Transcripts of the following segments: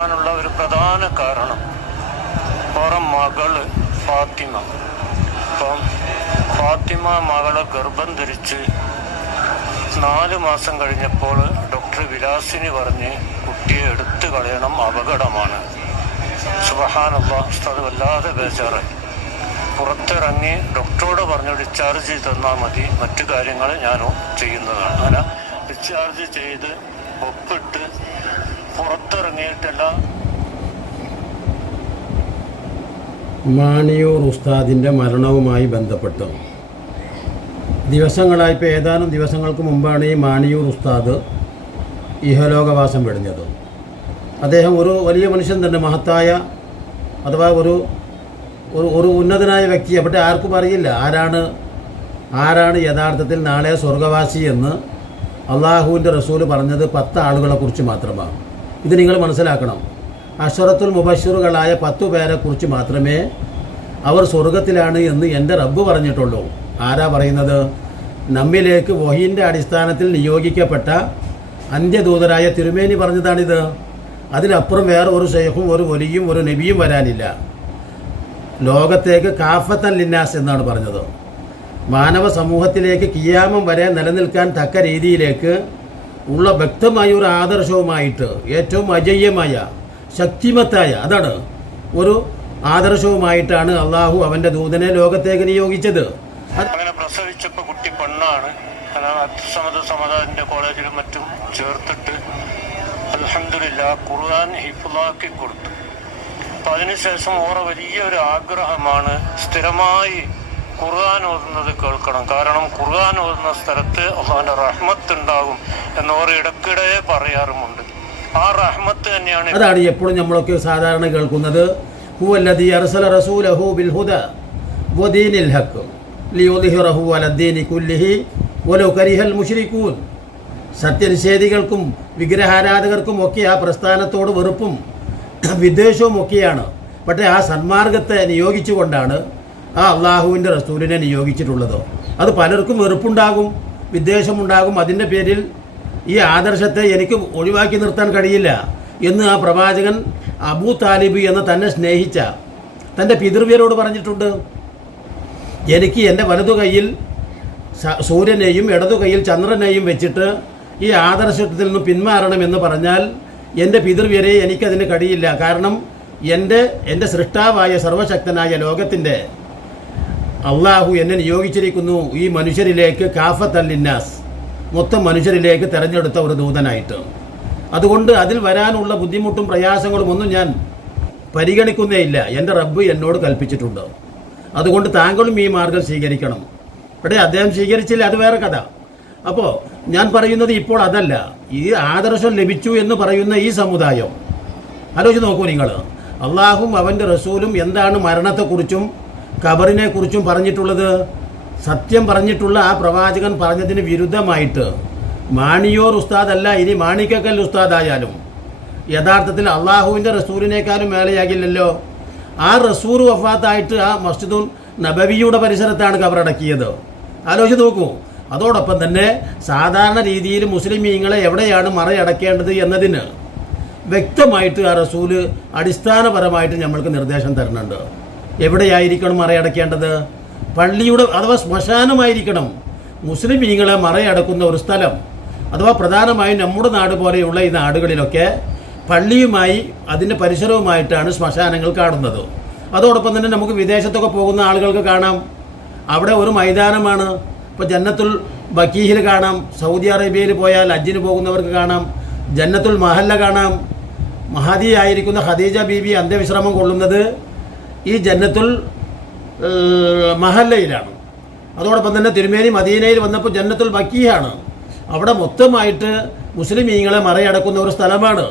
ാനുള്ള ഒരു പ്രധാന കാരണം ഓറെ മകള് ഫാത്തിമ. അപ്പം ഫാത്തിമ മകളെ ഗർഭം ധരിച്ച് 4 മാസം കഴിഞ്ഞപ്പോൾ ഡോക്ടർ വിലാസിനി പറഞ്ഞ് കുട്ടിയെ എടുത്തു കളയണം, അപകടമാണ്. സുബ്ഹാനല്ലാഹ്, അത് വല്ലാതെ ബേജാറ്. പുറത്തിറങ്ങി ഡോക്ടറോട് പറഞ്ഞു ഡിസ്ചാർജ് ചെയ്ത് തന്നാൽ മതി, മറ്റു കാര്യങ്ങൾ ഞാനും ചെയ്യുന്നതാണ്. അങ്ങനെ ഡിസ്ചാർജ് ചെയ്ത് ഒപ്പിട്ട് പുറത്തിറങ്ങിയിട്ടല്ല. മാണിയൂർ ഉസ്താദിൻ്റെ മരണവുമായി ബന്ധപ്പെട്ട് ദിവസങ്ങളായിപ്പോൾ ഏതാനും ദിവസങ്ങൾക്ക് മുമ്പാണ് ഈ മാണിയൂർ ഉസ്താദ് ഇഹലോകവാസം വെടിഞ്ഞത്. അദ്ദേഹം ഒരു വലിയ മനുഷ്യൻ തന്നെ, മഹത്തായ അഥവാ ഒരു ഉന്നതനായ വ്യക്തി. അവിടെ ആർക്കും അറിയില്ല ആരാണ് യഥാർത്ഥത്തിൽ നാളെ സ്വർഗവാസി എന്ന്. അള്ളാഹുവിൻ്റെ റസൂൽ പറഞ്ഞത് 10 ആളുകളെക്കുറിച്ച് മാത്രമാണ്. ഇത് നിങ്ങൾ മനസ്സിലാക്കണം. അശ്റത്തുൽ മുബശ്ശിറുകളായ 10 പേരെക്കുറിച്ച് മാത്രമേ അവർ സ്വർഗത്തിലാണ് എന്ന് എൻ്റെ റബ്ബ് പറഞ്ഞിട്ടുള്ളൂ. ആരാ പറയുന്നത്? നമ്മിലേക്ക് വഹീൻ്റെ അടിസ്ഥാനത്തിൽ നിയോഗിക്കപ്പെട്ട അന്ത്യദൂതരായ തിരുമേനി പറഞ്ഞതാണിത്. അതിലപ്പുറം വേറെ ഒരു ശൈഖും ഒരു വലിയും ഒരു നബിയും വരാനില്ല. ലോകത്തേക്ക് കാഫത്തൻ ലിന്നാസ് എന്നാണ് പറഞ്ഞത്. മാനവ സമൂഹത്തിലേക്ക് കിയാമം വരെ നിലനിൽക്കാൻ തക്ക രീതിയിലേക്ക് ഉള്ള വ്യക്തമായ ഒരു ആദർശവുമായിട്ട്, ഏറ്റവും അജയ്യമായ ശക്തിമത്തായ അതാണ് ഒരു ആദർശവുമായിട്ടാണ് അള്ളാഹു അവൻ്റെ ദൂതനെ ലോകത്തേക്ക് നിയോഗിച്ചത്. അങ്ങനെ പ്രസവിച്ചപ്പോൾ കുട്ടി പെണ്ണാണ്. സമാധാനിന്റെ കോളേജിലും മറ്റും ചേർത്തിട്ട് അൽഹംദുലില്ലാ ഖുർആൻ ഹിഫ്ളാക്കി കൊടുത്തു. അപ്പം അതിനുശേഷം ഓരോ വലിയൊരു ആഗ്രഹമാണ് സ്ഥിരമായി ഖുർആൻ ഓതുന്നത് കേൾക്കണം. കാരണം ഖുർആൻ ഓതുന്ന സ്ഥലത്ത് അള്ളാഹുവിൻ്റെ റഹ്മത്ത് ഉണ്ടാകും എന്നോറ് ഇടയ്ക്കിടെ പറയാറുമുണ്ട്. ആ റഹ്മത്ത് തന്നെയാണ്. അതാണ് എപ്പോഴും നമ്മളൊക്കെ സാധാരണ കേൾക്കുന്നത്. ഹുവല്ലദീ അർസല റസൂലഹു ബിൽ ഹുദാ വദീനിൽ ഹഖ് ലിയുദ്ഹിറഹു അലദ്ദീനി കുല്ലിഹി വലൗ കരിഹൽ മുശ്രികൂൻ. സത്യനിഷേധികൾക്കും വിഗ്രഹാരാധകർക്കും ഒക്കെ ആ പ്രസ്ഥാനത്തോട് വെറുപ്പും വിദ്വേഷവും ഒക്കെയാണ്. പക്ഷേ ആ സന്മാർഗത്തെ നിയോഗിച്ചുകൊണ്ടാണ് ആ അള്ളാഹുവിൻ്റെ റസൂലിനെ നിയോഗിച്ചിട്ടുള്ളത്. അത് പലർക്കും വെറുപ്പുണ്ടാകും, വിദ്വേഷമുണ്ടാകും. അതിൻ്റെ പേരിൽ ഈ ആദർശത്തെ എനിക്ക് ഒഴിവാക്കി നിർത്താൻ കഴിയില്ല എന്ന് ആ പ്രവാചകൻ അബൂ താലിബ് എന്ന തന്നെ സ്നേഹിച്ച തൻ്റെ പിതൃവ്യരോട് പറഞ്ഞിട്ടുണ്ട്. എനിക്ക് എൻ്റെ വലതു കൈയിൽ സൂര്യനെയും ഇടതു കൈയിൽ ചന്ദ്രനെയും വെച്ചിട്ട് ഈ ആദർശത്തിൽ നിന്ന് പിന്മാറണമെന്ന് പറഞ്ഞാൽ എൻ്റെ പിതൃവ്യരെ എനിക്കതിന് കഴിയില്ല. കാരണം എൻ്റെ സൃഷ്ടാവായ സർവശക്തനായ ലോകത്തിൻ്റെ അള്ളാഹു എന്നെ നിയോഗിച്ചിരിക്കുന്നു ഈ മനുഷ്യരിലേക്ക് കാഫത്തൻ ലിന്നാസ്, മൊത്തം മനുഷ്യരിലേക്ക് തിരഞ്ഞെടുത്ത ഒരു ദൂതനായിട്ട്. അതുകൊണ്ട് അതിൽ വരാനുള്ള ബുദ്ധിമുട്ടും പ്രയാസങ്ങളും ഒന്നും ഞാൻ പരിഗണിക്കുന്നേയില്ല. എൻ്റെ റബ്ബ് എന്നോട് കൽപ്പിച്ചിട്ടുണ്ട്. അതുകൊണ്ട് താങ്കളും ഈ മാർഗം സ്വീകരിക്കണം. ഇവിടെ അദ്ദേഹം സ്വീകരിച്ചില്ല, അത് വേറെ കഥ. അപ്പോൾ ഞാൻ പറയുന്നത് ഇപ്പോൾ അതല്ല. ഈ ആദർശം ലഭിച്ചു എന്ന് പറയുന്ന ഈ സമുദായം ആലോചിച്ച് നോക്കൂ നിങ്ങൾ. അള്ളാഹും അവൻ്റെ റസൂലും എന്താണ് മരണത്തെക്കുറിച്ചും ഖബറിനെക്കുറിച്ചും പറഞ്ഞിട്ടുള്ളത്? സത്യം പറഞ്ഞിട്ടുള്ള ആ പ്രവാചകൻ പറഞ്ഞതിന് വിരുദ്ധമായിട്ട് മാണിയൂർ ഉസ്താദല്ല, ഇനി മാണിക്കക്കൽ ഉസ്താദായാലും യഥാർത്ഥത്തിൽ അള്ളാഹുവിൻ്റെ റസൂലിനേക്കാളും മേലെയാകില്ലല്ലോ. ആ റസൂൽ വഫാത്തായിട്ട് ആ മസ്ജിദുൽ നബവിയുടെ പരിസരത്താണ് ഖബറടക്കിയത്. ആലോചിച്ച് നോക്കൂ. അതോടൊപ്പം തന്നെ സാധാരണ രീതിയിൽ മുസ്ലിമീങ്ങളെ എവിടെയാണ് മറയടക്കേണ്ടത് എന്നതിന് വ്യക്തമായിട്ട് ആ റസൂല് അടിസ്ഥാനപരമായിട്ട് നമ്മൾക്ക് നിർദ്ദേശം തരുന്നുണ്ട്. എവിടെയായിരിക്കണം മറയടക്കേണ്ടത്? പള്ളിയുടെ അഥവാ ശ്മശാനമായിരിക്കണം മുസ്ലിമീങ്ങളെ മറയടക്കുന്ന ഒരു സ്ഥലം. അഥവാ പ്രധാനമായും നമ്മുടെ നാട് പോലെയുള്ള ഈ നാടുകളിലൊക്കെ പള്ളിയുമായി അതിൻ്റെ പരിസരവുമായിട്ടാണ് ശ്മശാനങ്ങൾ കാണുന്നത്. അതോടൊപ്പം തന്നെ നമുക്ക് വിദേശത്തൊക്കെ പോകുന്ന ആളുകൾക്ക് കാണാം, അവിടെ ഒരു മൈതാനമാണ്. ഇപ്പോൾ ജന്നത്തുൽ ബക്കീഹിൽ കാണാം, സൗദി അറേബ്യയിൽ പോയാൽ ഹജ്ജിന് പോകുന്നവർക്ക് കാണാം, ജന്നത്തുൽ മഹല്ല കാണാം. മഹദിയായിരിക്കുന്ന ഖദീജ ബീവി അന്ത്യവിശ്രമം കൊള്ളുന്നത് ഈ ജന്നത്തുൽ മഹല്ലയിലാണ്. അതോടൊപ്പം തന്നെ തിരുമേനി മദീനയിൽ വന്നപ്പോൾ ജന്നത്തുൽ ബക്കീഹാണ്. അവിടെ മൊത്തമായിട്ട് മുസ്ലിമീങ്ങളെ മറയടക്കുന്ന ഒരു സ്ഥലമാണ്.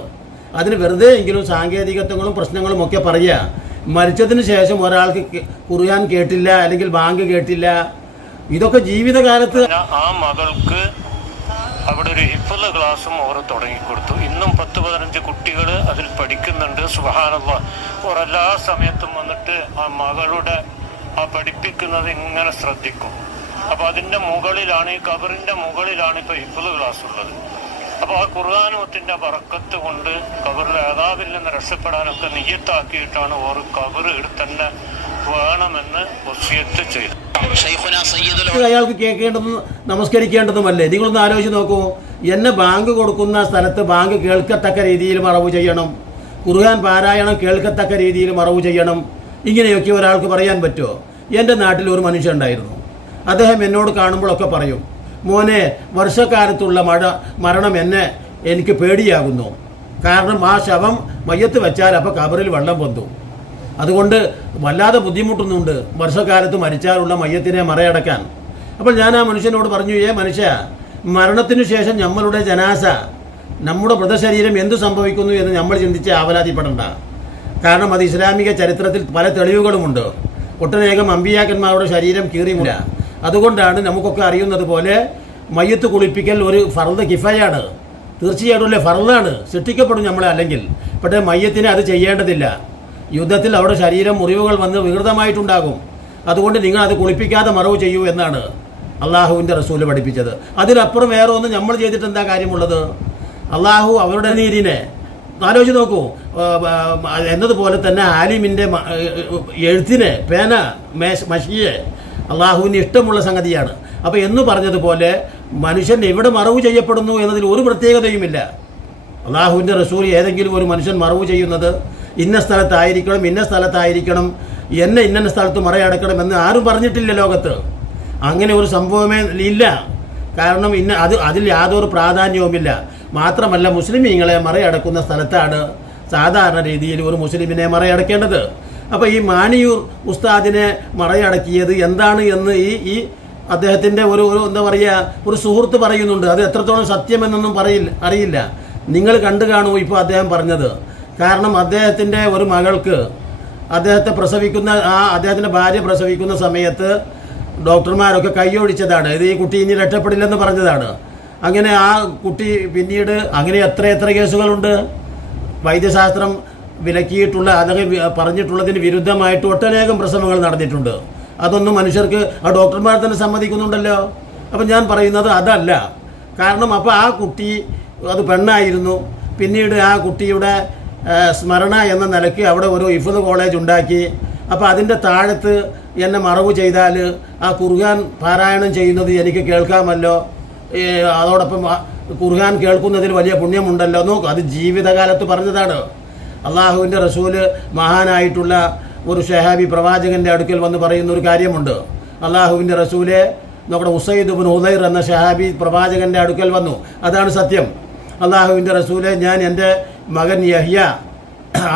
അതിന് വെറുതെ എങ്കിലും സാങ്കേതികത്വങ്ങളും പ്രശ്നങ്ങളും ഒക്കെ പറയുക. മരിച്ചതിന് ശേഷം ഒരാൾക്ക് ഖുർആൻ കേട്ടില്ല, അല്ലെങ്കിൽ ബാങ്ക് കേട്ടില്ല, ഇതൊക്കെ ജീവിതകാലത്ത്. ആ മകൾക്ക് അവിടെ ഒരു ഹിഫ്ള് ക്ലാസ്സും ഓർ തുടങ്ങിക്കൊടുത്തു. ഇന്നും 10-15 കുട്ടികൾ അതിൽ പഠിക്കുന്നുണ്ട്. സുബ്ഹാനല്ലാഹ്. ഓർ എല്ലാ സമയത്തും വന്നിട്ട് ആ മകളുടെ ആ പഠിപ്പിക്കുന്നത് ഇങ്ങനെ ശ്രദ്ധിക്കും. അപ്പോൾ അതിൻ്റെ മുകളിലാണ്, ഈ ഖബറിൻ്റെ മുകളിലാണ് ഇപ്പോൾ ഹിഫ്ള് ക്ലാസ് ഉള്ളത്. അപ്പോൾ ആ ഖുർആാനത്തിന്റെ ബറക്കത്ത് കൊണ്ട് ഖബറിലെ അദാബിൽ നിന്ന് രക്ഷപ്പെടാനൊക്കെ നിയ്യത്താക്കിയിട്ടാണ് ഓരോ ഖബർ തന്നെ വേണമെന്ന് വസിയത്ത് ചെയ്തു. അയാൾക്ക് കേൾക്കേണ്ടതും നമസ്കരിക്കേണ്ടതുമല്ലേ? നിങ്ങളൊന്ന് ആലോചിച്ച് നോക്കൂ. എന്നെ ബാങ്ക് കൊടുക്കുന്ന സ്ഥലത്ത് ബാങ്ക് കേൾക്കത്തക്ക രീതിയിൽ മറവ് ചെയ്യണം, ഖുർആൻ പാരായണം കേൾക്കത്തക്ക രീതിയിൽ മറവ് ചെയ്യണം. ഇങ്ങനെയൊക്കെ ഒരാൾക്ക് പറയാൻ പറ്റുമോ? എൻ്റെ നാട്ടിൽ ഒരു മനുഷ്യൻ ഉണ്ടായിരുന്നു. അദ്ദേഹം എന്നോട് കാണുമ്പോഴൊക്കെ പറയും, മോനെ, വർഷക്കാലത്തുള്ള മരണം എനിക്ക് പേടിയാകുന്നു. കാരണം ആ ശവം മയ്യത്ത് വെച്ചാൽ അപ്പോൾ കബറിൽ വെള്ളം പൊന്തും. അതുകൊണ്ട് വല്ലാതെ ബുദ്ധിമുട്ടുന്നുണ്ട് വർഷക്കാലത്ത് മരിച്ചാലുള്ള മയ്യത്തിനെ മറയടക്കാൻ. അപ്പോൾ ഞാൻ ആ മനുഷ്യനോട് പറഞ്ഞു, മനുഷ്യ, മരണത്തിനു ശേഷം നമ്മളുടെ ജനാസ, നമ്മുടെ മൃതശരീരം എന്തു സംഭവിക്കുന്നു എന്ന് നമ്മൾ ചിന്തിച്ച് ആവലാതിപ്പെടണ്ട. കാരണം അത് ഇസ്ലാമിക ചരിത്രത്തിൽ പല തെളിവുകളുമുണ്ട്. ഒട്ടനേകം അമ്പിയാക്കന്മാരുടെ ശരീരം കീറിയില്ല. അതുകൊണ്ടാണ് നമുക്കൊക്കെ അറിയുന്നത് പോലെ മയ്യത്ത് കുളിപ്പിക്കൽ ഒരു ഫർദ് കിഫയാണ്. തീർച്ചയായിട്ടും ഫർദാണ്, സൃഷ്ടിക്കപ്പെടും നമ്മളെ. അല്ലെങ്കിൽ പക്ഷേ മയ്യത്തിനെ അത് ചെയ്യേണ്ടതില്ല. യുദ്ധത്തിൽ അവിടെ ശരീരം മുറിവുകൾ വന്ന് വികൃതമായിട്ടുണ്ടാകും. അതുകൊണ്ട് നിങ്ങൾ അത് കുളിപ്പിക്കാതെ മറവ് ചെയ്യൂ എന്നാണ് അള്ളാഹുവിൻ്റെ റസൂല് പഠിപ്പിച്ചത്. അതിലപ്പുറം വേറെ ഒന്നും നമ്മൾ ചെയ്തിട്ട് എന്താ കാര്യമുള്ളത്? അള്ളാഹു അവരുടെ നീരിനെ ആലോചിച്ച് നോക്കൂ. എന്നതുപോലെ തന്നെ ആലിമിൻ്റെ എഴുത്തിനെ, പേന, മഷിയെ അള്ളാഹുവിന് ഇഷ്ടമുള്ള സംഗതിയാണ്. അപ്പോൾ എന്ന് പറഞ്ഞതുപോലെ മനുഷ്യൻ എവിടെ മറവ് ചെയ്യപ്പെടുന്നു എന്നതിൽ ഒരു പ്രത്യേകതയുമില്ല. അള്ളാഹുവിൻ്റെ റസൂൽ ഏതെങ്കിലും ഒരു മനുഷ്യൻ മറവ് ചെയ്യുന്നത് ഇന്ന സ്ഥലത്തായിരിക്കണം, ഇന്ന സ്ഥലത്തായിരിക്കണം, ഇന്ന സ്ഥലത്ത് മറയടക്കണം എന്ന് ആരും പറഞ്ഞിട്ടില്ല ലോകത്ത്. അങ്ങനെ ഒരു സംഭവമേ ഇല്ല. കാരണം അതിൽ യാതൊരു പ്രാധാന്യവുമില്ല. മാത്രമല്ല, മുസ്ലിമീങ്ങളെ മറയടക്കുന്ന സ്ഥലത്താണ് സാധാരണ രീതിയിൽ ഒരു മുസ്ലിമിനെ മറയടക്കേണ്ടത്. അപ്പോൾ ഈ മാണിയൂർ ഉസ്താദിനെ മറയടക്കിയത് എന്താണ് എന്ന് ഈ അദ്ദേഹത്തിൻ്റെ ഒരു എന്താ പറയുക, ഒരു സുഹൃത്ത് പറയുന്നുണ്ട്. അത് എത്രത്തോളം സത്യമെന്നൊന്നും അറിയില്ല. നിങ്ങൾ കണ്ടു കാണൂ ഇപ്പോൾ അദ്ദേഹം പറഞ്ഞത്. കാരണം അദ്ദേഹത്തിൻ്റെ ഒരു മകൾക്ക് അദ്ദേഹത്തിൻ്റെ ഭാര്യ പ്രസവിക്കുന്ന സമയത്ത് ഡോക്ടർമാരൊക്കെ കൈയൊഴിച്ചതാണ്. ഈ കുട്ടി ഇനി രക്ഷപ്പെടില്ലെന്ന് പറഞ്ഞതാണ്. അങ്ങനെ ആ കുട്ടി പിന്നീട് അങ്ങനെ എത്ര കേസുകളുണ്ട്. വൈദ്യശാസ്ത്രം വിലക്കിയിട്ടുള്ള അതൊക്കെ പറഞ്ഞിട്ടുള്ളതിന് വിരുദ്ധമായിട്ട് ഒട്ടനേകം പ്രസവങ്ങൾ നടന്നിട്ടുണ്ട്. അതൊന്നും മനുഷ്യർക്ക് ആ ഡോക്ടർമാർ തന്നെ സമ്മതിക്കുന്നുണ്ടല്ലോ. അപ്പം ഞാൻ പറയുന്നത് അതല്ല. കാരണം അപ്പോൾ ആ കുട്ടി അത് പെണ്ണായിരുന്നു. പിന്നീട് ആ കുട്ടിയുടെ സ്മരണ എന്ന നിലയ്ക്ക് അവിടെ ഒരു ഹിഫ്ള് കോളേജ് ഉണ്ടാക്കി. അപ്പോൾ അതിൻ്റെ താഴത്ത് എന്നെ മറവ് ചെയ്താൽ ആ ഖുർആൻ പാരായണം ചെയ്യുന്നത് എനിക്ക് കേൾക്കാമല്ലോ, അതോടൊപ്പം ഖുർആൻ കേൾക്കുന്നതിൽ വലിയ പുണ്യമുണ്ടല്ലോ. നോക്കൂ, അത് ജീവിതകാലത്ത് പറഞ്ഞതാണ്. അള്ളാഹുവിൻ്റെ റസൂല് മഹാനായിട്ടുള്ള ഒരു ഷഹാബി പ്രവാചകൻ്റെ അടുക്കൽ വന്ന് പറയുന്ന ഒരു കാര്യമുണ്ട്. അള്ളാഹുവിൻ്റെ റസൂലെ, നമ്മുടെ ഉസൈദ് ഇബ്നു ഹുദൈർ എന്ന ഷഹാബി പ്രവാചകൻ്റെ അടുക്കൽ വന്നു. അതാണ് സത്യം. അള്ളാഹുവിൻ്റെ റസൂലെ, ഞാൻ എൻ്റെ മകൻ യഹ്യ,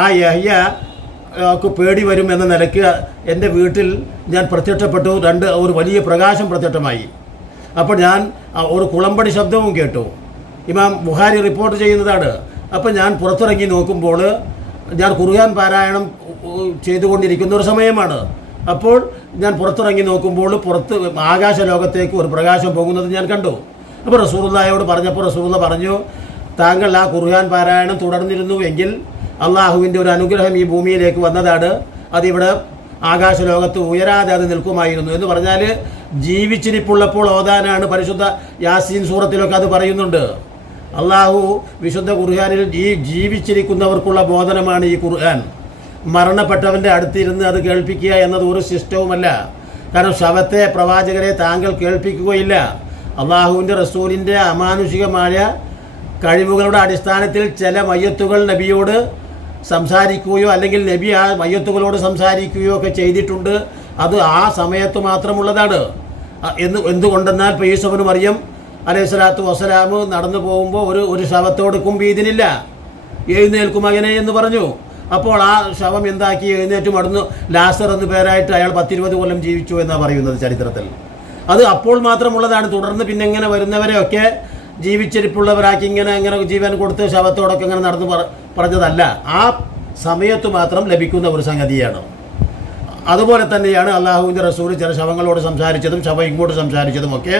ആ യഹ്യക്ക് പേടി വരും എന്ന നിലയ്ക്ക് എൻ്റെ വീട്ടിൽ ഞാൻ പ്രത്യക്ഷപ്പെട്ടു. ഒരു വലിയ പ്രകാശം പ്രത്യക്ഷമായി. അപ്പോൾ ഞാൻ ഒരു കുളമ്പടി ശബ്ദവും കേട്ടു. ഇമാം ബുഖാരി റിപ്പോർട്ട് ചെയ്യുന്നതാണ്. അപ്പോൾ ഞാൻ പുറത്തിറങ്ങി നോക്കുമ്പോൾ ഞാൻ ഖുർആൻ പാരായണം ചെയ്തുകൊണ്ടിരിക്കുന്ന ഒരു സമയമാണ്. അപ്പോൾ ഞാൻ പുറത്തിറങ്ങി നോക്കുമ്പോൾ പുറത്ത് ആകാശ ലോകത്തേക്ക് ഒരു പ്രകാശം പോകുന്നത് ഞാൻ കണ്ടു. അപ്പോൾ റസൂലുള്ളാഹിയോട് പറഞ്ഞപ്പോൾ റസൂലുള്ള പറഞ്ഞു, താങ്കൾ ആ ഖുർആൻ പാരായണം തുടർന്നിരുന്നു എങ്കിൽ അള്ളാഹുവിൻ്റെ ഒരു അനുഗ്രഹം ഈ ഭൂമിയിലേക്ക് വന്നതാണ്. അതിവിടെ ആകാശ ലോകത്ത് ഉയരാതെ അത് നിൽക്കുമായിരുന്നു എന്ന് പറഞ്ഞാൽ ജീവിച്ചിരിപ്പുള്ളപ്പോൾ ഓതാനാണ്. പരിശുദ്ധ യാസീൻ സൂറത്തിലൊക്കെ അത് പറയുന്നുണ്ട്. അള്ളാഹു വിശുദ്ധ ഖുർആനിൽ ഈ ജീവിച്ചിരിക്കുന്നവർക്കുള്ള ബോധനമാണ് ഈ ഖുർആൻ. മരണപ്പെട്ടവൻ്റെ അടുത്തിരുന്ന് അത് കേൾപ്പിക്കുക എന്നത് ഒരു ശിഷ്ടവുമല്ല. കാരണം ശവത്തെ, പ്രവാചകരെ താങ്കൾ കേൾപ്പിക്കുകയില്ല. അള്ളാഹുവിൻ്റെ റസൂലിൻ്റെ അമാനുഷികമായ കഴിവുകളുടെ അടിസ്ഥാനത്തിൽ ചില മയ്യത്തുകൾ നബിയോട് സംസാരിക്കുകയോ അല്ലെങ്കിൽ നബി ആ മയ്യത്തുകളോട് സംസാരിക്കുകയോ ഒക്കെ ചെയ്തിട്ടുണ്ട്. അത് ആ സമയത്ത് മാത്രമുള്ളതാണ്. എന്തുകൊണ്ടെന്നാൽ ഇപ്പോൾ ഈസ ഇബ്നു മറിയം അലൈഹിസ്സലാത്തു വസ്സലാം നടന്നു പോകുമ്പോൾ ഒരു ശവത്തോട് കുമ്പീതിനില്ല, എഴുന്നേൽക്കും മകനെ എന്ന് പറഞ്ഞു. അപ്പോൾ ആ ശവം എന്താക്കി, എഴുന്നേറ്റ് മടന്നു. ലാസർ എന്ന് പേരായിട്ട് അയാൾ 10-20 കൊല്ലം ജീവിച്ചു എന്നാണ് പറയുന്നത് ചരിത്രത്തിൽ. അത് അപ്പോൾ മാത്രമുള്ളതാണ്. തുടർന്ന് പിന്നെ ഇങ്ങനെ വരുന്നവരെയൊക്കെ ജീവിച്ചിരിപ്പുള്ളവരാക്കി ഇങ്ങനെ ജീവൻ കൊടുത്ത് ശവത്തോടൊക്കെ ഇങ്ങനെ നടന്നു പറഞ്ഞതല്ല. ആ സമയത്ത് മാത്രം ലഭിക്കുന്ന ഒരു സംഗതിയാണ്. അതുപോലെ തന്നെയാണ് അള്ളാഹുവിൻ്റെ റസൂൽ ചില ശവങ്ങളോട് സംസാരിച്ചതും ശവം ഇങ്ങോട്ട് സംസാരിച്ചതുമൊക്കെ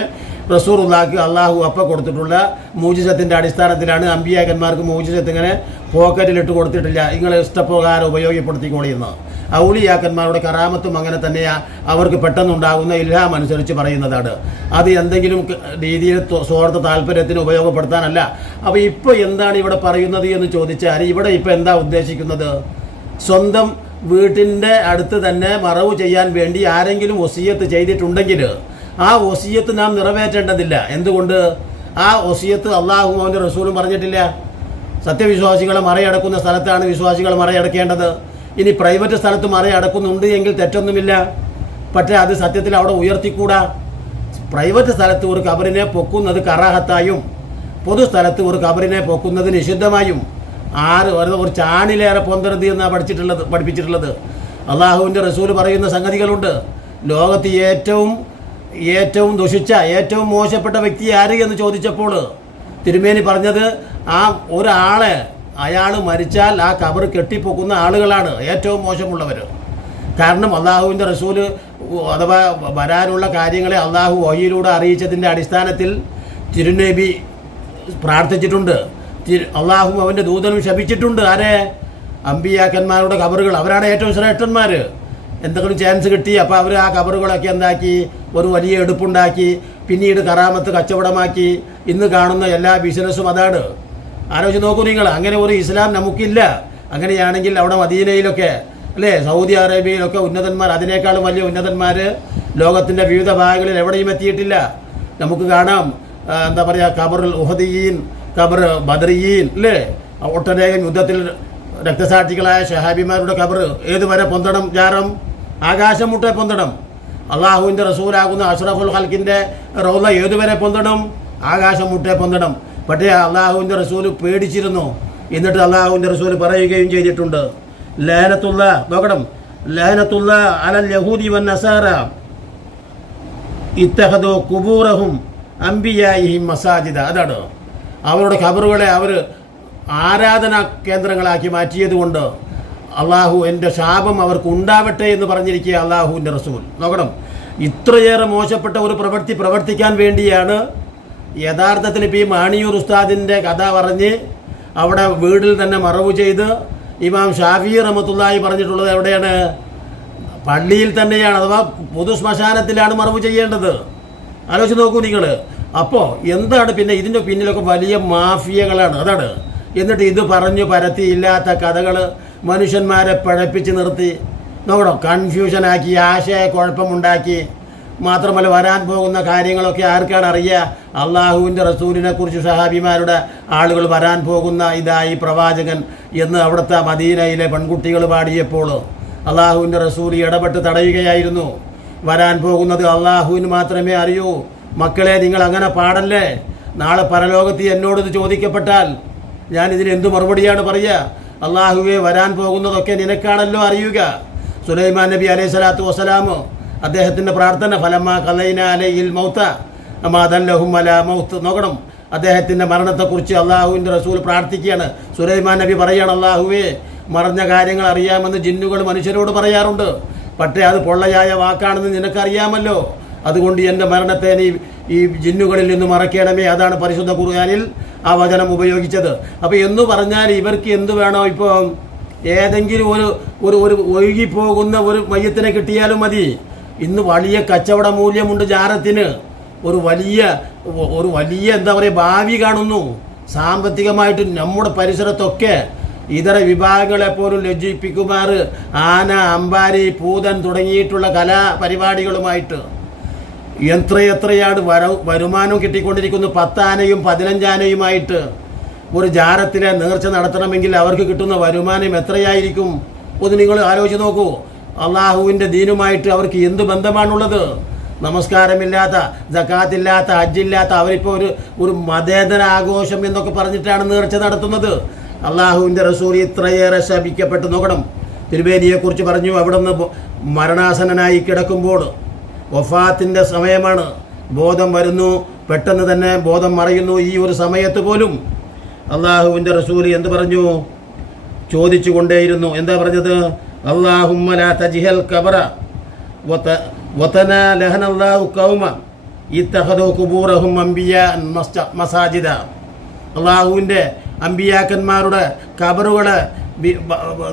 റസൂലുള്ളാഹിക്ക് അള്ളാഹു കൊടുത്തിട്ടുള്ള മൂജിസത്തിൻ്റെ അടിസ്ഥാനത്തിലാണ്. അമ്പിയാക്കന്മാർക്ക് മൂജിസത്ത് ഇങ്ങനെ പോക്കറ്റിലിട്ട് കൊടുത്തിട്ടില്ല, നിങ്ങൾ ഇഷ്ടപ്രകാരം ഉപയോഗപ്പെടുത്തിക്കോളിയെന്ന്. ഔലിയാക്കന്മാരുടെ കറാമത്തും അങ്ങനെ തന്നെയാണ്. അവർക്ക് പെട്ടെന്നുണ്ടാകുന്ന ഇൽഹാം അനുസരിച്ച് പറയുന്നതാണ്. അത് എന്തെങ്കിലും രീതിയിൽ സ്വാർത്ഥ താല്പര്യത്തിന് ഉപയോഗപ്പെടുത്താനല്ല. അപ്പോൾ ഇപ്പോൾ എന്താണ് ഇവിടെ പറയുന്നത് എന്ന് ചോദിച്ചാൽ, ഇവിടെ ഇപ്പോൾ എന്താ ഉദ്ദേശിക്കുന്നത്? സ്വന്തം വീട്ടിൻ്റെ അടുത്ത് തന്നെ മറവ് ചെയ്യാൻ വേണ്ടി ആരെങ്കിലും വസിയത്ത് ചെയ്തിട്ടുണ്ടെങ്കിൽ ആ വസിയത്ത് നാം നിറവേറ്റേണ്ടതില്ല. എന്തുകൊണ്ട്? ആ വസിയത്ത് അള്ളാഹുവും അവൻ്റെ റസൂലും പറഞ്ഞിട്ടില്ല. സത്യവിശ്വാസികളെ മറയടക്കുന്ന സ്ഥലത്താണ് വിശ്വാസികൾ മറയടക്കേണ്ടത്. ഇനി പ്രൈവറ്റ് സ്ഥലത്ത് മറയടക്കുന്നുണ്ട് എങ്കിൽ തെറ്റൊന്നുമില്ല. പക്ഷേ അത് സത്യത്തിൽ അവിടെ ഉയർത്തിക്കൂടാ. പ്രൈവറ്റ് സ്ഥലത്ത് ഒരു ഖബറിനെ പൊക്കുന്നത് കറാഹത്തായും പൊതുസ്ഥലത്ത് ഒരു ഖബറിനെ പൊക്കുന്നത് നിഷിദ്ധമായും ഒരു ചാണിലേറെ പൊന്തരുത് എന്നാണ് പഠിപ്പിച്ചിട്ടുള്ളത്. അള്ളാഹുവിൻ്റെ റസൂൽ പറയുന്ന സംഗതികളുണ്ട്. ലോകത്ത് ഏറ്റവും ദുഷിച്ച ഏറ്റവും മോശപ്പെട്ട വ്യക്തി ആര് എന്ന് ചോദിച്ചപ്പോൾ തിരുമേനി പറഞ്ഞത് ആ ഒരാളെ അയാൾ മരിച്ചാൽ ആ ഖബർ കെട്ടിപ്പൊക്കുന്ന ആളുകളാണ് ഏറ്റവും മോശമുള്ളവർ. കാരണം അള്ളാഹുവിൻ്റെ റസൂൽ അഥവാ വരാനുള്ള കാര്യങ്ങളെ അള്ളാഹു വഹിയിലൂടെ അറിയിച്ചതിൻ്റെ അടിസ്ഥാനത്തിൽ തിരുനബി പ്രാർത്ഥിച്ചിട്ടുണ്ട്. അള്ളാഹു അവൻ്റെ ദൂതനും ശപിച്ചിട്ടുണ്ട്. ആരെ? അമ്പിയാക്കന്മാരുടെ ഖബറുകൾ. അവരാണ് ഏറ്റവും ശ്രേഷ്ഠന്മാർ. എന്തെങ്കിലും ചാൻസ് കിട്ടി അപ്പോൾ അവർ ആ ഖബറുകളൊക്കെ എന്താക്കി, ഒരു വലിയ എടുപ്പുണ്ടാക്കി, പിന്നീട് കറാമത്ത് കച്ചവടമാക്കി. ഇന്ന് കാണുന്ന എല്ലാ ബിസിനസ്സും അതാണ്. ആലോചിച്ച് നോക്കൂ നിങ്ങൾ. അങ്ങനെ ഒരു ഇസ്ലാം നമുക്കില്ല. അങ്ങനെയാണെങ്കിൽ അവിടെ മദീനയിലൊക്കെ അല്ലേ, സൗദി അറേബ്യയിലൊക്കെ ഉന്നതന്മാർ, അതിനേക്കാളും വലിയ ഉന്നതന്മാർ ലോകത്തിൻ്റെ വിവിധ ഭാഗങ്ങളിൽ എവിടെയും എത്തിയിട്ടില്ല. നമുക്ക് കാണാം, എന്താ പറയുക, ഖബറുൽ ഉഹദിയീൻ, ഖബർ ബദറിയീൻ അല്ലേ, ഒട്ടനേകം യുദ്ധത്തിൽ രക്തസാക്ഷികളായ ഷഹാബിമാരുടെ ഖബർ ഏതുവരെ പൊന്തണം? ജാറം ആകാശം മുട്ടെ പൊന്തണം. അള്ളാഹുവിൻ്റെ റസൂലാകുന്ന അഷ്റഫുൽ ഖൽക്കിൻ്റെ റൗള ഏതുവരെ പൊന്തണം? ആകാശം മുട്ടെ പൊന്തണം. പക്ഷേ അള്ളാഹുവിൻ്റെ റസൂൽ പേടിച്ചിരുന്നു. എന്നിട്ട് അള്ളാഹുവിൻ്റെ റസൂൽ പറയുകയും ചെയ്തിട്ടുണ്ട്, ലഅനത്തുള്ള നോക്കണം, ലഅനത്തുള്ള അലൽ യഹൂദി വൻ നസാറ ഇത്തഖദു ഖുബൂറഹും അംബിയായിഹിം മസാജിദ. അതാണ് അവരുടെ ഖബറുകളെ അവർ ആരാധനാ കേന്ദ്രങ്ങളാക്കി മാറ്റിയതുകൊണ്ട് അള്ളാഹു എൻ്റെ ശാപം അവർക്ക് ഉണ്ടാവട്ടെ എന്ന് പറഞ്ഞിരിക്കുക അള്ളാഹുവിൻ്റെ റസൂൽ. നോക്കണം, ഇത്രയേറെ മോശപ്പെട്ട ഒരു പ്രവൃത്തി പ്രവർത്തിക്കാൻ വേണ്ടിയാണ് യഥാർത്ഥത്തിൽ ഇപ്പോൾ ഈ മാണിയൂർ ഉസ്താദിൻ്റെ കഥ പറഞ്ഞ് അവിടെ വീടിൽ തന്നെ മറവ് ചെയ്ത് ഇമാം ഷാഫി റഹ്മത്തുള്ളാഹി പറഞ്ഞിട്ടുള്ളത് എവിടെയാണ്? പള്ളിയിൽ തന്നെയാണ്, അഥവാ പൊതു ശ്മശാനത്തിലാണ് മറവ് ചെയ്യേണ്ടത്. ആലോചിച്ച് നോക്കൂ നിങ്ങൾ. അപ്പോൾ എന്താണ് പിന്നെ ഇതിൻ്റെ പിന്നിലൊക്കെ വലിയ മാഫിയകളാണ്. അതാണ്. എന്നിട്ട് ഇത് പറഞ്ഞു പരത്തി ഇല്ലാത്ത കഥകൾ മനുഷ്യന്മാരെ പഴപ്പിച്ച് നിർത്തി നോക്കണം, കൺഫ്യൂഷനാക്കി, ആശയക്കുഴപ്പമുണ്ടാക്കി. മാത്രമല്ല വരാൻ പോകുന്ന കാര്യങ്ങളൊക്കെ ആർക്കാണ് അറിയുക? അള്ളാഹുവിൻ്റെ റസൂലിനെ കുറിച്ച് സഹാബിമാരുടെ ആളുകൾ വരാൻ പോകുന്ന ഇതായി പ്രവാചകൻ എന്ന് അവിടുത്തെ മദീനയിലെ പെൺകുട്ടികൾ പാടിയപ്പോൾ അള്ളാഹുവിൻ്റെ റസൂൽ ഇടപെട്ട് തടയുകയായിരുന്നു. വരാൻ പോകുന്നത് അള്ളാഹുവിന് മാത്രമേ അറിയൂ. മക്കളെ, നിങ്ങൾ അങ്ങനെ പാടല്ലേ. നാളെ പരലോകത്ത് എന്നോടിത് ചോദിക്കപ്പെട്ടാൽ ഞാൻ ഇതിന് എന്തു മറുപടിയാണ് പറയുക? അള്ളാഹുവെ, വരാൻ പോകുന്നതൊക്കെ നിനക്കാണല്ലോ അറിയുക. സുലൈമാൻ നബി അലൈഹി സ്വലാത്തു വസ്സലാം അദ്ദേഹത്തിൻ്റെ പ്രാർത്ഥന, ഫലമാ ഖലൈന അലൈഹിൽ മൗത അമാ ദല്ലഹും അലാ മൗത്ത്. നോക്കണം, അദ്ദേഹത്തിൻ്റെ മരണത്തെക്കുറിച്ച് അള്ളാഹുവിൻ്റെ റസൂൽ പ്രാർത്ഥിക്കുകയാണ്. സുലൈമാൻ നബി പറയുകയാണ്, അള്ളാഹുവെ, മറഞ്ഞ കാര്യങ്ങൾ അറിയാമെന്ന് ജിന്നുകൾ മനുഷ്യരോട് പറയാറുണ്ട്. പക്ഷേ അത് പൊള്ളയായ വാക്കാണെന്ന് നിനക്കറിയാമല്ലോ. അതുകൊണ്ട് എൻ്റെ മരണത്തെ നീ ഈ ജിന്നുകളിൽ നിന്ന് മറക്കണമേ. അതാണ് പരിശുദ്ധ ഖുർആനിൽ ആ വചനം ഉപയോഗിച്ചത്. അപ്പോൾ എന്ന് പറഞ്ഞാൽ ഇവർക്ക് എന്ത് വേണോ? ഇപ്പോൾ ഏതെങ്കിലും ഒരു ഒഴുകിപ്പോകുന്ന ഒരു മയ്യത്തിനെ കിട്ടിയാലും മതി. ഇന്ന് വലിയ കച്ചവട മൂല്യമുണ്ട് ജാറത്തിന്. ഒരു വലിയ എന്താ പറയുക, ഭാവി കാണുന്നു. സാമ്പത്തികമായിട്ട് നമ്മുടെ പരിസരത്തൊക്കെ ഇതര വിഭാഗങ്ങളെപ്പോലും ലജ്ജിപ്പിക്കുമാർ ആന, അമ്പാരി, പൂതൻ തുടങ്ങിയിട്ടുള്ള കലാപരിപാടികളുമായിട്ട് എത്രയാണ് വരുമാനം കിട്ടിക്കൊണ്ടിരിക്കുന്നു. 10 ആനയും 15 ആനയുമായിട്ട് ഒരു ജാറത്തിലെ നേർച്ച നടത്തണമെങ്കിൽ അവർക്ക് കിട്ടുന്ന വരുമാനം എത്രയായിരിക്കും? ഒന്ന് നിങ്ങൾ ആലോചിച്ച് നോക്കൂ. അള്ളാഹുവിൻ്റെ ദീനുമായിട്ട് അവർക്ക് എന്ത് ബന്ധമാണുള്ളത്? നമസ്കാരമില്ലാത്ത, സക്കാത്തില്ലാത്ത, ഹജ്ജില്ലാത്ത അവരിപ്പോൾ ഒരു മതേതര ആഘോഷം എന്നൊക്കെ പറഞ്ഞിട്ടാണ് നേർച്ച നടത്തുന്നത്. അള്ളാഹുവിൻ്റെ റസൂൽ ഇത്രയേറെ ശപിക്കപ്പെട്ട്. നോക്കണം, തിരുവേദിയെക്കുറിച്ച് പറഞ്ഞു, അവിടെ നിന്ന് മരണാസന്നനായി കിടക്കുമ്പോൾ വഫാത്തിൻ്റെ സമയമാണ്. ബോധം വരുന്നു, പെട്ടെന്ന് തന്നെ ബോധം മറയുന്നു. ഈ ഒരു സമയത്ത് പോലും അള്ളാഹുവിൻ്റെ റസൂൽ എന്ത് പറഞ്ഞു? ചോദിച്ചു കൊണ്ടേയിരുന്നു. എന്താ പറഞ്ഞത്? അല്ലാഹുമ്മ ലാ തജ്ഹൽ ഖബറ വതനാ ലഹനല്ലാഹു ഖൗമ ഇത്തഖദു ഖുബൂറഹും അംബിയാ മസാജിദ. അള്ളാഹുവിൻ്റെ അമ്പിയാക്കന്മാരുടെ ഖബറുകളെ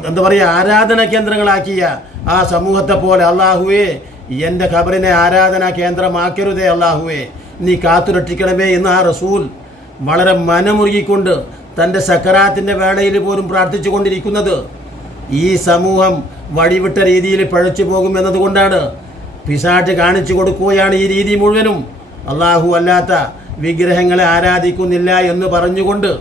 എന്താ പറയുക ആരാധനാ കേന്ദ്രങ്ങളാക്കിയ ആ സമൂഹത്തെ പോലെ അള്ളാഹുവേ എൻ്റെ ഖബറിനെ ആരാധനാ കേന്ദ്രമാക്കരുതേ അള്ളാഹുവേ, നീ കാത്തുരക്ഷിക്കണമേ എന്ന് ആ റസൂൽ വളരെ മനമുറുകിക്കൊണ്ട് തൻ്റെ സക്കറാത്തിൻ്റെ വേളയിൽ പോലും പ്രാർത്ഥിച്ചു കൊണ്ടിരിക്കുന്നത് ഈ സമൂഹം വഴിവിട്ട രീതിയിൽ പഴച്ചു പോകുമെന്നതുകൊണ്ടാണ്. പിശാച് കാണിച്ചു കൊടുക്കുകയാണ് ഈ രീതി മുഴുവനും. അള്ളാഹു അല്ലാത്ത വിഗ്രഹങ്ങളെ ആരാധിക്കുന്നില്ല എന്ന് പറഞ്ഞുകൊണ്ട്